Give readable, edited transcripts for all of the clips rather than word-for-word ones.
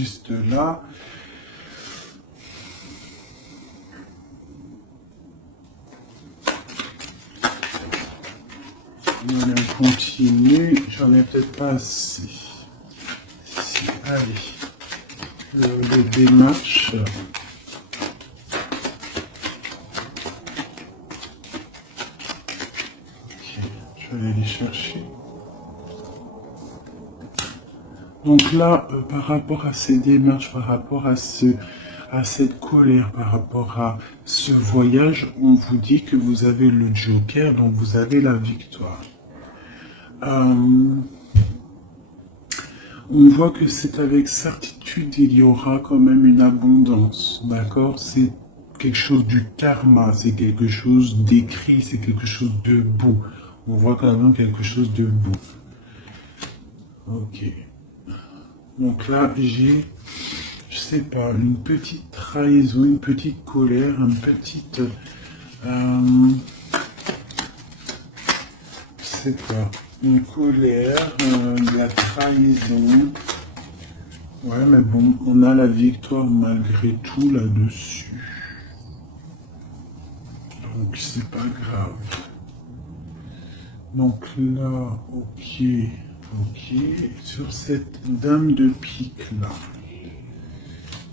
juste là. Allez, on continue. J'en ai peut-être pas assez. Si, allez. Le démarche. Ok, je vais aller les chercher. Donc là, par rapport à ces démarches, par rapport à cette colère, par rapport à ce voyage, on vous dit que vous avez le Joker, donc vous avez la victoire. On voit que c'est avec certitude, il y aura quand même une abondance, d'accord? C'est quelque chose du karma, c'est quelque chose d'écrit, c'est quelque chose de beau. On voit quand même quelque chose de beau. Ok. Donc là, j'ai, je sais pas, une petite trahison, une petite colère, une petite... je sais pas, une colère, de la trahison. Ouais, mais bon, on a la victoire malgré tout là-dessus. Donc, c'est pas grave. Donc là, ok. Sur cette dame de pique là,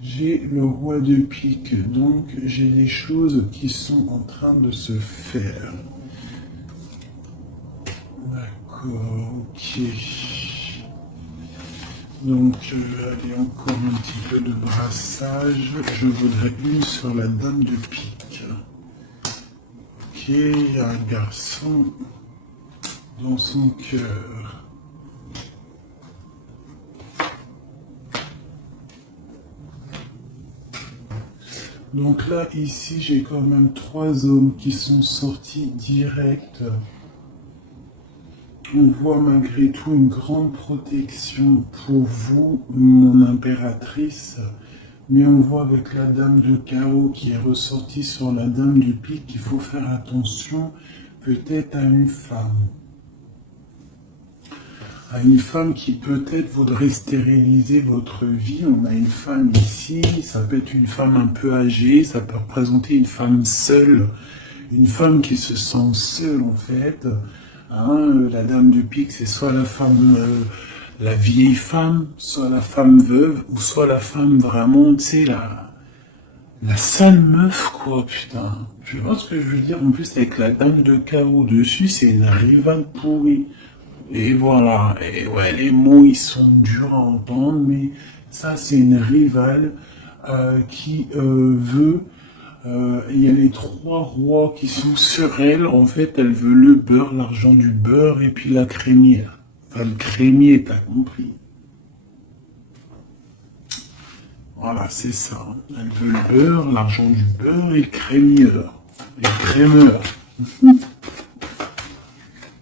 j'ai le roi de pique. Donc, j'ai des choses qui sont en train de se faire. D'accord, ok. Donc, allez, encore un petit peu de brassage. Je voudrais une sur la dame de pique. Ok, il y a un garçon dans son cœur. Donc là, ici, j'ai quand même 3 hommes qui sont sortis direct. On voit malgré tout une grande protection pour vous, mon impératrice. Mais on voit avec la dame de carreau qui est ressortie sur la dame du pique qu'il faut faire attention peut-être à une femme. À une femme qui peut-être voudrait stériliser votre vie. On a une femme ici, ça peut être une femme un peu âgée, ça peut représenter une femme seule, une femme qui se sent seule en fait. Hein, la dame du pique, c'est soit la femme, la vieille femme, soit la femme veuve, ou soit la femme vraiment, tu sais, la sale meuf, quoi, putain. Tu vois ce que je veux dire? En plus, avec la dame de carreau dessus, c'est une rivale pourrie. Et voilà, et ouais, les mots, ils sont durs à entendre, mais ça, c'est une rivale qui veut... il y a les 3 rois qui sont sur elle. En fait, elle veut le beurre, l'argent du beurre et puis la crémière. Enfin, le crémier, t'as compris. Voilà, c'est ça. Elle veut le beurre, l'argent du beurre et le crémieur. Les crémeurs.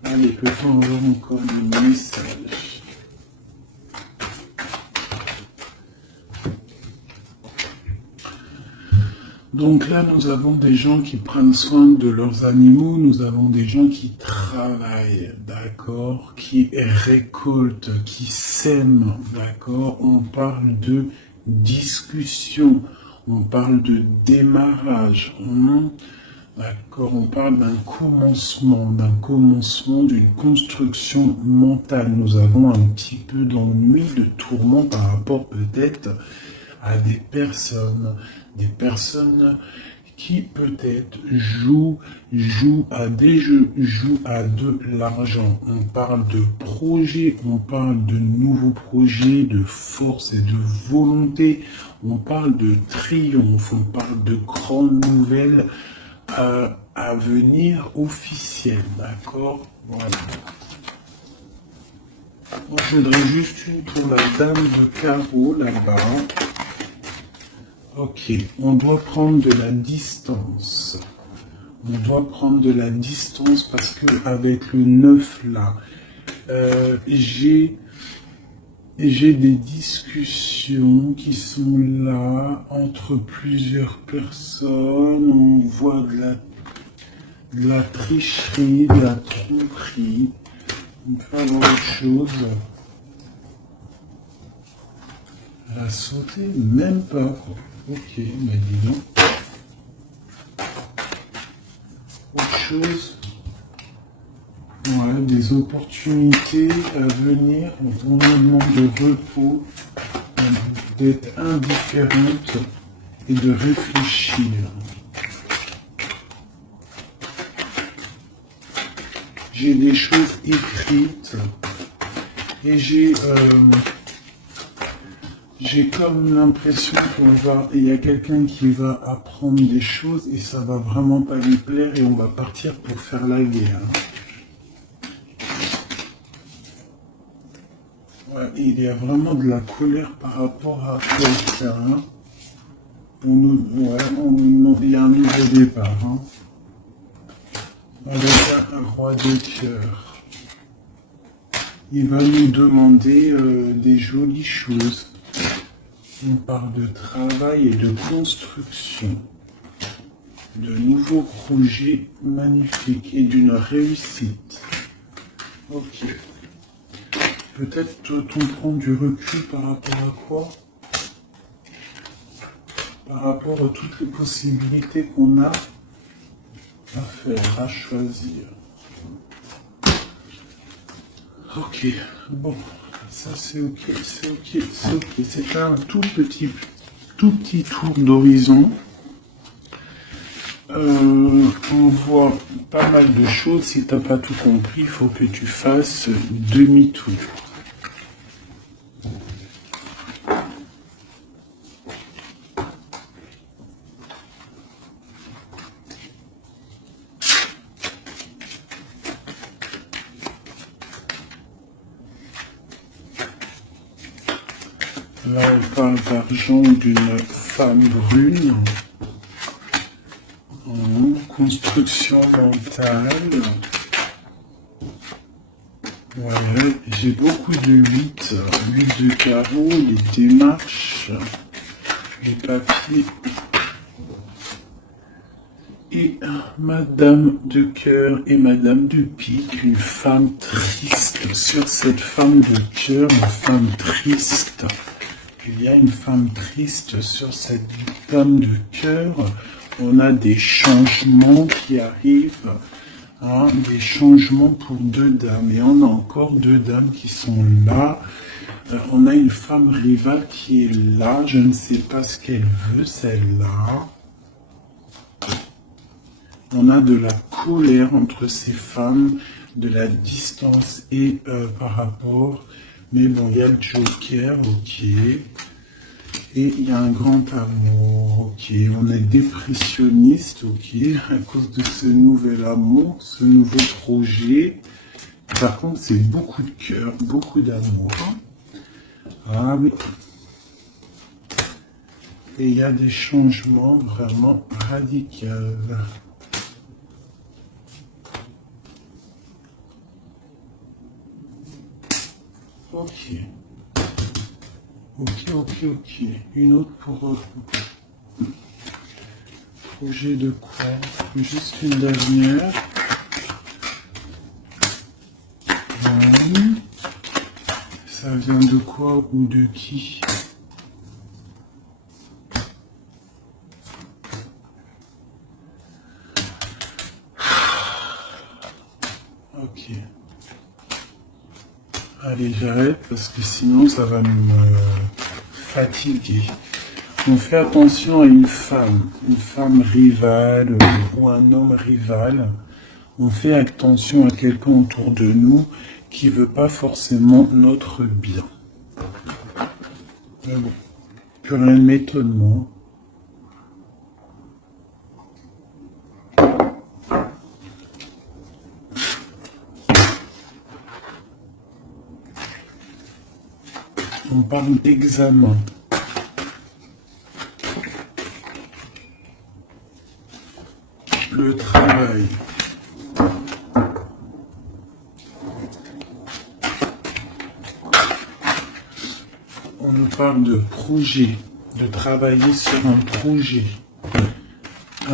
Allez, peut-on avoir encore des messages? Donc là, nous avons des gens qui prennent soin de leurs animaux, nous avons des gens qui travaillent, d'accord, qui récoltent, qui sèment, d'accord. On parle de discussion, on parle de démarrage, d'accord. On parle d'un commencement, d'une construction mentale. Nous avons un petit peu d'ennui, de tourment par rapport peut-être à des personnes qui peut-être jouent à des jeux, jouent à de l'argent. On parle de projets, on parle de nouveaux projets, de force et de volonté. On parle de triomphe, on parle de grandes nouvelles à venir officielles, d'accord? Voilà. Donc, je voudrais juste une pour la dame de carreau là-bas. Ok, on doit prendre de la distance. On doit prendre de la distance parce que avec le 9 là, j'ai des discussions qui sont là entre plusieurs personnes. On voit de la tricherie, de la tromperie. On peut avoir autre chose. La sauter, même pas. Ok, mais dis donc. Autre chose. Ouais, des opportunités à venir dans un moment de repos, d'être indifférente et de réfléchir. J'ai des choses écrites et j'ai comme l'impression qu'il y a quelqu'un qui va apprendre des choses et ça va vraiment pas lui plaire et on va partir pour faire la guerre. Ouais, il y a vraiment de la colère par rapport à ça. Hein. Il y a un nouveau départ. Hein. Avec un roi de cœur. Il va nous demander des jolies choses. On parle de travail et de construction, de nouveaux projets magnifiques et d'une réussite. Ok. Peut-être peut-on prendre du recul par rapport à quoi? Par rapport à toutes les possibilités qu'on a à faire, à choisir. Ok, bon, ça c'est ok, c'est ok, c'est ok. C'est un tout petit tour d'horizon. On voit pas mal de choses. Si t'as pas tout compris, il faut que tu fasses demi-tour. Là, on parle d'argent d'une femme brune. Construction mentale. Voilà, j'ai beaucoup de 8 de carreau, les démarches, les papiers. Et Madame de cœur et Madame de pique, une femme triste. Sur cette femme de cœur, une femme triste. Il y a une femme triste sur cette dame de cœur. On a des changements qui arrivent, hein, des changements pour 2 dames. Et on a encore 2 dames qui sont là. On a une femme rivale qui est là. Je ne sais pas ce qu'elle veut, celle-là. On a de la colère entre ces femmes, de la distance et par rapport... Mais bon, il y a le Joker, ok. Et il y a un grand amour, ok. On est dépressionniste, ok. À cause de ce nouvel amour, ce nouveau projet. Par contre, c'est beaucoup de cœur, beaucoup d'amour. Ah oui. Et il y a des changements vraiment radicaux. Ok. Ok. Une autre pour projet de quoi? Juste une dernière. Ça vient de quoi ou de qui? Ok. Allez, j'arrête parce que sinon ça va me fatiguer. On fait attention à une femme rivale ou un homme rival. On fait attention à quelqu'un autour de nous qui veut pas forcément notre bien. Mais bon, plus rien ne m'étonne, moi. On parle d'examen. Le travail. On nous parle de projet, de travailler sur un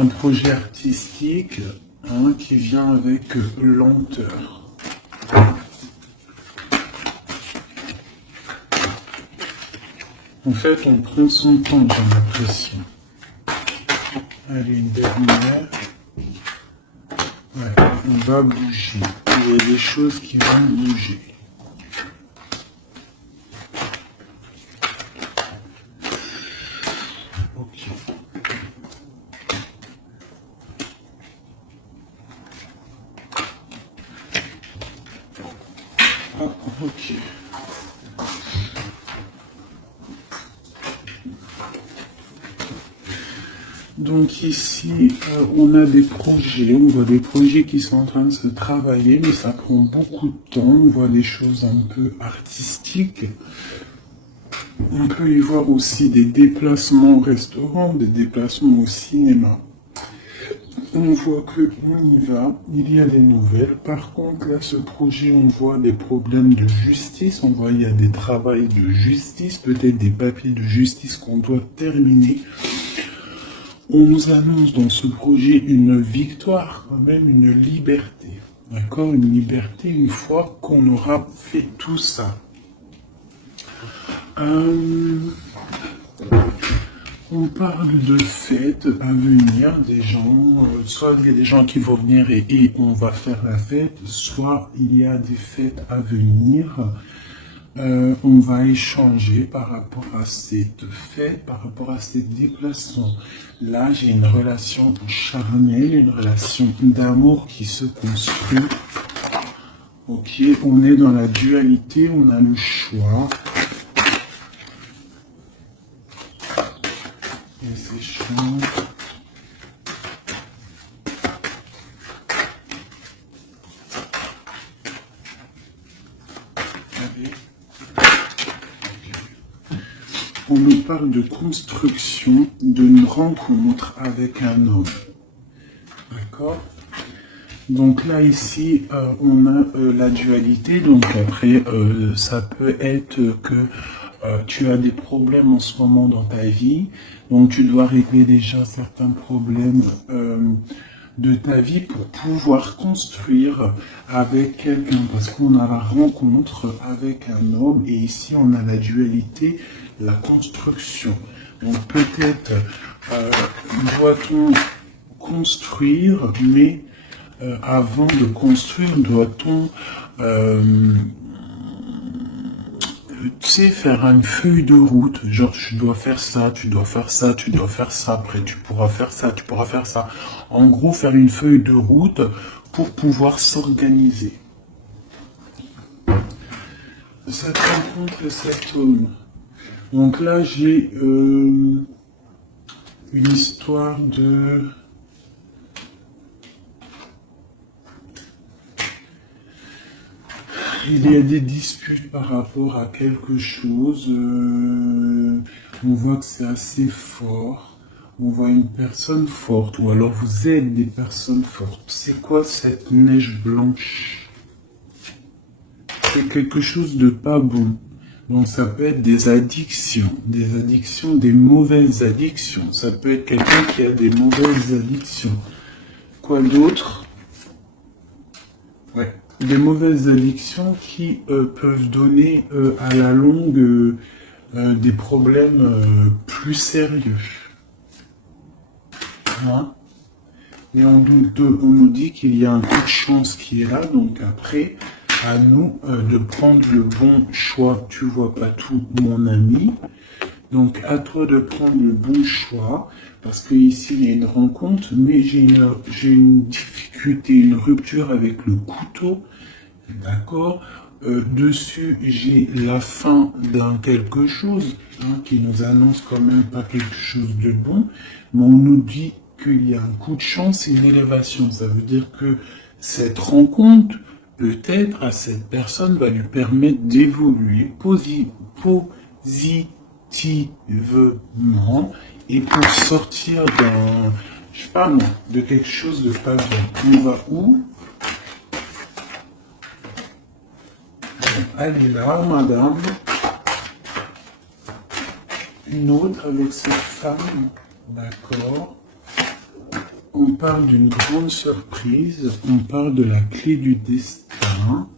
projet artistique, hein, qui vient avec lenteur. En fait, on prend son temps, j'ai l'impression. Allez, une dernière. Ouais, on va bouger. Il y a des choses qui vont bouger. Ok. Ah, ok. Donc ici, on a des projets, on voit des projets qui sont en train de se travailler, mais ça prend beaucoup de temps, on voit des choses un peu artistiques. On peut y voir aussi des déplacements au restaurant, des déplacements au cinéma. On voit qu'on y va, il y a des nouvelles. Par contre, là, ce projet, on voit des problèmes de justice, on voit il y a des travaux de justice, peut-être des papiers de justice qu'on doit terminer. On nous annonce dans ce projet une victoire, quand même une liberté. D'accord? Une liberté une fois qu'on aura fait tout ça. On parle de fêtes à venir, des gens, soit il y a des gens qui vont venir et on va faire la fête, soit il y a des fêtes à venir. On va échanger par rapport à cette fête, par rapport à ces déplacements. Là, j'ai une relation charnelle, une relation d'amour qui se construit. Ok, on est dans la dualité, on a le choix. Les échanges. On nous parle de construction d'une rencontre avec un homme. D'accord? Donc là, ici, on a la dualité. Donc après, ça peut être que tu as des problèmes en ce moment dans ta vie. Donc tu dois régler déjà certains problèmes de ta vie pour pouvoir construire avec quelqu'un. Parce qu'on a la rencontre avec un homme. Et ici, on a la dualité, la construction. Donc peut-être doit-on construire, mais avant de construire, doit-on tu sais, faire une feuille de route, genre tu dois faire ça, tu dois faire ça, tu dois faire ça, après tu pourras faire ça, tu pourras faire ça. En gros, faire une feuille de route pour pouvoir s'organiser. Cette rencontre, cet homme. Donc là, j'ai une histoire de... Il y a des disputes par rapport à quelque chose. On voit que c'est assez fort. On voit une personne forte, ou alors vous êtes des personnes fortes. C'est quoi cette neige blanche? C'est quelque chose de pas bon. Donc ça peut être des addictions, des mauvaises addictions. Ça peut être quelqu'un qui a des mauvaises addictions. Quoi d'autre? Ouais. Des mauvaises addictions qui peuvent donner à la longue des problèmes plus sérieux. Hein? Et on nous dit qu'il y a un coup de chance qui est là, donc après, à nous de prendre le bon choix. Tu vois pas tout, mon ami. Donc à toi de prendre le bon choix, parce que ici il y a une rencontre, mais j'ai une difficulté, une rupture avec le couteau. D'accord. Dessus, j'ai la fin d'un quelque chose qui nous annonce quand même pas quelque chose de bon, mais on nous dit qu'il y a un coup de chance et une élévation. Ça veut dire que cette rencontre, peut-être à cette personne, va lui permettre d'évoluer positivement et pour sortir d'un, je sais pas moi, de quelque chose de pas bien. On va où? Elle est là, madame. Une autre avec cette femme. D'accord. On parle d'une grande surprise. On parle de la clé du destin.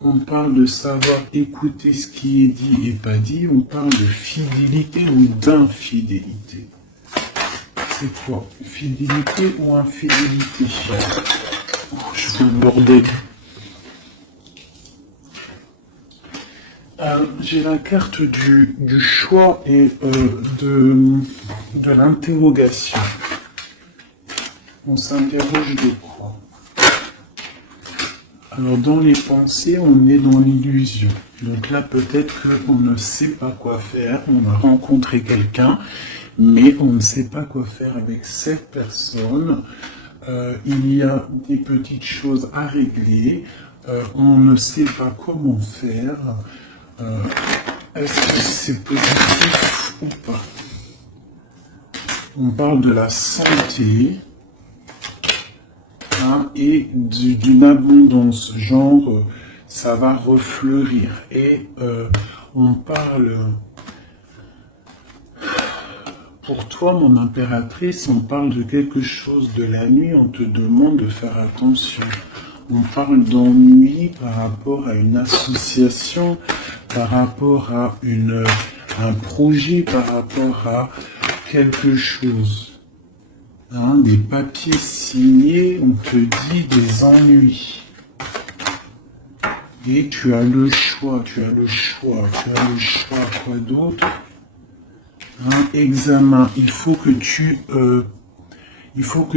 On parle de savoir écouter ce qui est dit et pas dit. On parle de fidélité ou d'infidélité. C'est quoi? Fidélité ou infidélité? Oh, je fais le bordel. J'ai la carte du choix et de l'interrogation. On s'interroge de quoi? Alors dans les pensées, on est dans l'illusion. Donc là, peut-être qu'on ne sait pas quoi faire. On va rencontrer quelqu'un, mais on ne sait pas quoi faire avec cette personne. Il y a des petites choses à régler. On ne sait pas comment faire. Est-ce que c'est positif ou pas? On parle de la santé et d'une abondance, genre ça va refleurir. Et on parle, pour toi mon impératrice, on parle de quelque chose de la nuit, on te demande de faire attention. On parle d'ennui par rapport à une association, par rapport à un projet, par rapport à quelque chose. Des papiers signés, on te dit des ennuis. Et tu as le choix, quoi d'autre? Examen, il faut que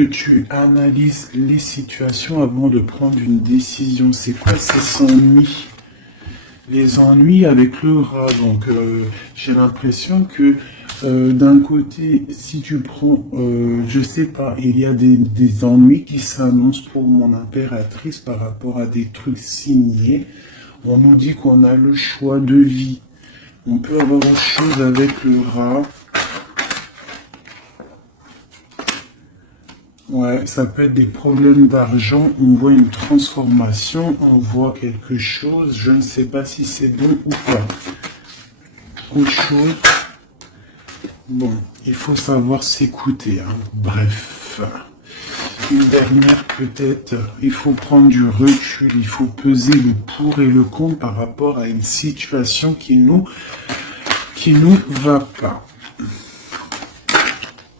tu analyses les situations avant de prendre une décision. C'est quoi ces ennuis? Les ennuis avec le rat. Donc, j'ai l'impression que d'un côté, si tu prends, je sais pas, il y a des ennuis qui s'annoncent pour mon impératrice par rapport à des trucs signés. On nous dit qu'on a le choix de vie. On peut avoir autre chose avec le rat. Ouais, ça peut être des problèmes d'argent, on voit une transformation, on voit quelque chose, je ne sais pas si c'est bon ou pas. Autre chose, bon, il faut savoir s'écouter, Bref, une dernière peut-être, il faut prendre du recul, il faut peser le pour et le contre par rapport à une situation qui nous va pas.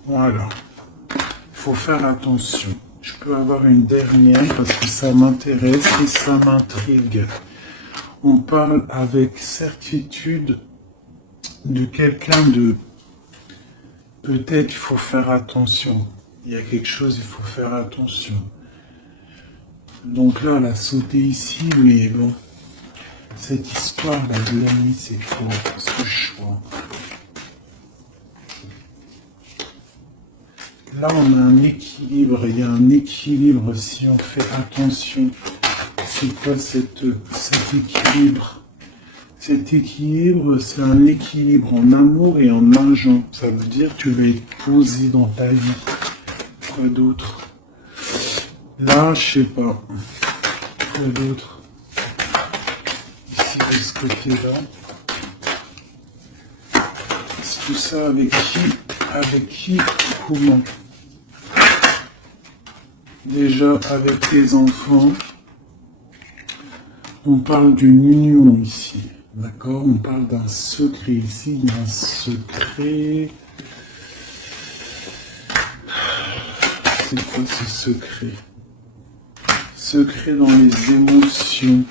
Voilà. Faut faire attention. Je peux avoir une dernière parce que ça m'intéresse et ça m'intrigue. On parle avec certitude de quelqu'un de... Peut-être il faut faire attention. Il y a quelque chose, il faut faire attention. Donc là, elle a sauté ici, mais bon. Cette histoire-là de la nuit, c'est faux. Ce choix. Là, on a un équilibre, il y a un équilibre si on fait attention. C'est quoi cet équilibre? Cet équilibre, c'est un équilibre en amour et en argent. Ça veut dire que tu vas être posé dans ta vie. Quoi d'autre? Là, je sais pas. Quoi d'autre? Ici, de ce côté-là. Tout ça avec qui? Avec qui? Comment? Déjà avec tes enfants, on parle d'une union ici, d'accord? On parle d'un secret ici, il y a un secret. C'est quoi ce secret? Secret dans les émotions,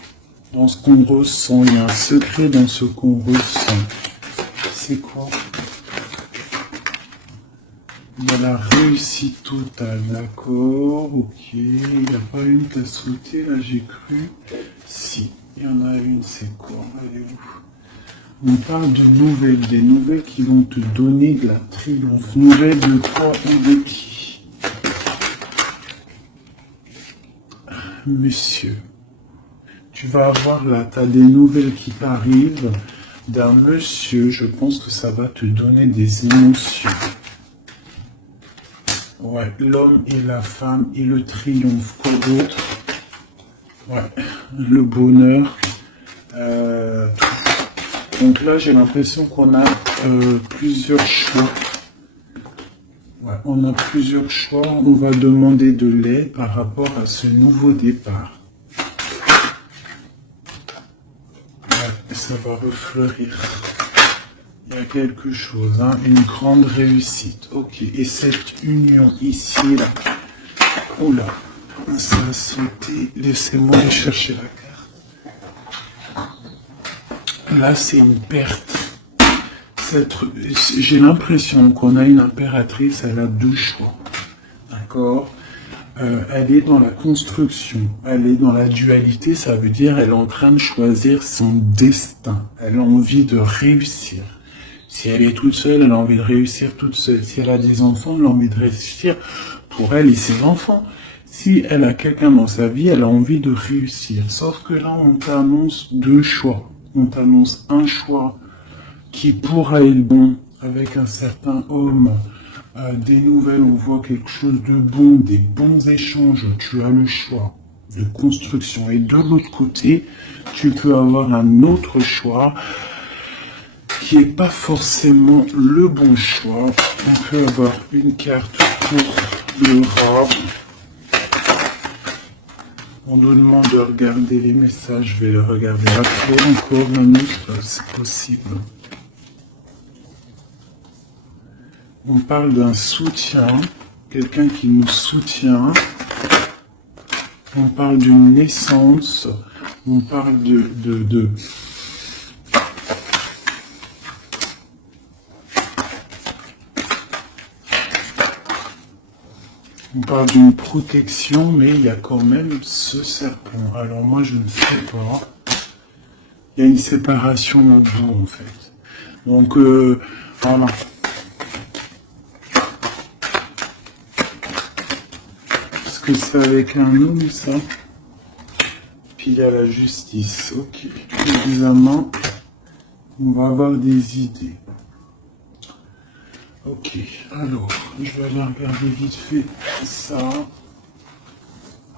dans ce qu'on ressent, il y a un secret dans ce qu'on ressent. C'est quoi? Il y a la réussite totale, d'accord, ok, il n'y a pas une qui a sauté, là j'ai cru, si, il y en a une, c'est quoi, elle est où? On parle de nouvelles, des nouvelles qui vont te donner de la triomphe, nouvelles de quoi ou de qui? Monsieur, tu vas avoir là, tu as des nouvelles qui t'arrivent d'un monsieur, je pense que ça va te donner des émotions. Ouais, l'homme et la femme et le triomphe. Quoi d'autre? Ouais, le bonheur. Donc là, j'ai l'impression qu'on a plusieurs choix. Ouais, on a plusieurs choix. On va demander de l'aide par rapport à ce nouveau départ. ça va refleurir. Il y a quelque chose, hein, une grande réussite. Ok, et cette union ici, là, oula, ça a sauté. Laissez-moi aller chercher la carte. Là, c'est une perte. J'ai l'impression qu'on a une impératrice, elle a deux choix. D'accord? Elle est dans la construction, elle est dans la dualité, ça veut dire elle est en train de choisir son destin. Elle a envie de réussir. Si elle est toute seule, elle a envie de réussir toute seule. Si elle a des enfants, elle a envie de réussir pour elle et ses enfants. Si elle a quelqu'un dans sa vie, elle a envie de réussir. Sauf que là, on t'annonce deux choix. On t'annonce un choix qui pourra être bon avec un certain homme. Des nouvelles, on voit quelque chose de bon, des bons échanges. Tu as le choix de construction. Et de l'autre côté, tu peux avoir un autre choix qui n'est pas forcément le bon choix. On peut avoir une carte pour le rat. On nous demande de regarder les messages. Je vais les regarder après. Encore un autre, c'est possible. On parle d'un soutien, quelqu'un qui nous soutient. On parle d'une naissance. On parle On parle d'une protection, mais il y a quand même ce serpent. Alors moi, je ne sais pas. Il y a une séparation au bout, en fait. Donc, voilà. Est-ce que c'est avec un homme, ça? Puis il y a la justice. Ok. Évidemment, on va avoir des idées. Ok, alors, je vais aller regarder vite fait ça.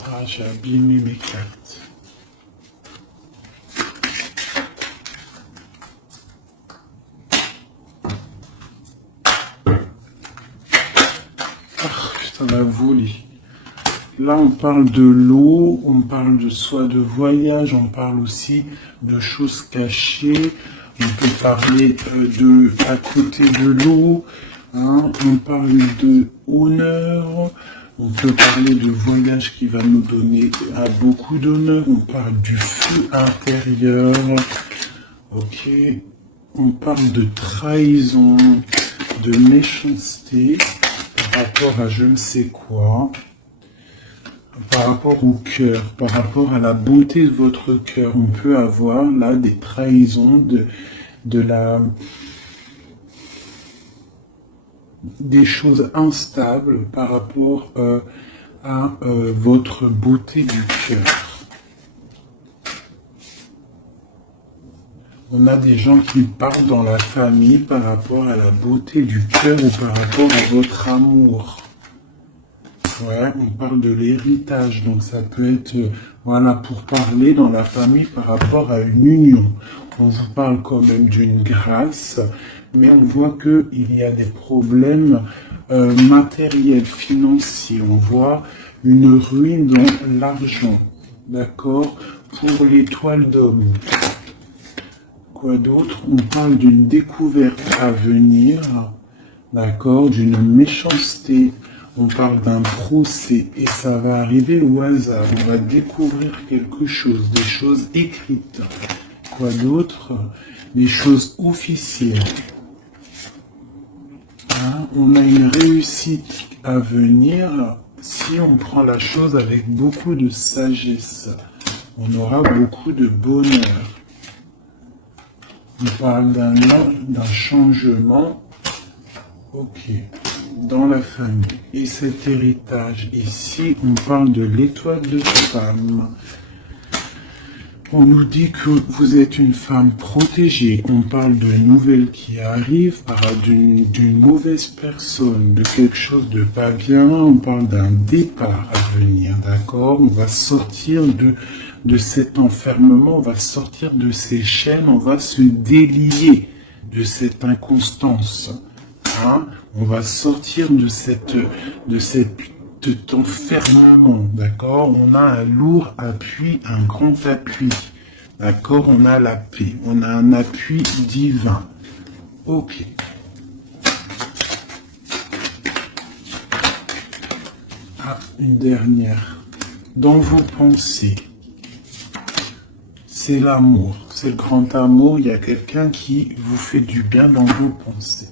Ah, j'ai abîmé mes cartes. Ah, putain, la volée. Là, on parle de l'eau, on parle de soit de voyage, on parle aussi de choses cachées. On peut parler de à côté de l'eau. Hein, on parle de honneur, on peut parler de voyage qui va nous donner à beaucoup d'honneur, on parle du feu intérieur, ok, on parle de trahison, de méchanceté, par rapport à je ne sais quoi, par rapport au cœur, par rapport à la beauté de votre cœur, on peut avoir là des trahisons, des choses instables par rapport à votre beauté du cœur. On a des gens qui parlent dans la famille par rapport à la beauté du cœur ou par rapport à votre amour. Ouais, on parle de l'héritage, donc ça peut être, voilà, pour parler dans la famille par rapport à une union. On vous parle quand même d'une grâce, mais on voit qu'il y a des problèmes matériels, financiers. On voit une ruine dans l'argent, d'accord, pour l'étoile d'homme. Quoi d'autre? On parle d'une découverte à venir, d'accord, d'une méchanceté. On parle d'un procès et ça va arriver au hasard. On va découvrir quelque chose, des choses écrites. Quoi d'autre? Des choses officielles. Hein? On a une réussite à venir si on prend la chose avec beaucoup de sagesse. On aura beaucoup de bonheur. On parle d'un changement. Ok. Dans la famille. Et cet héritage, ici, on parle de l'étoile de femme. On nous dit que vous êtes une femme protégée. On parle de nouvelles qui arrivent, d'une mauvaise personne, de quelque chose de pas bien. On parle d'un départ à venir, d'accord? On va sortir de cet enfermement, on va sortir de ces chaînes, on va se délier de cette inconstance. Hein? On va sortir de cet enfermement, d'accord? On a un lourd appui, un grand appui, D'accord? On a la paix. On a un appui divin. Ok. Ah, une dernière. Dans vos pensées, c'est l'amour. C'est le grand amour. Il y a quelqu'un qui vous fait du bien dans vos pensées.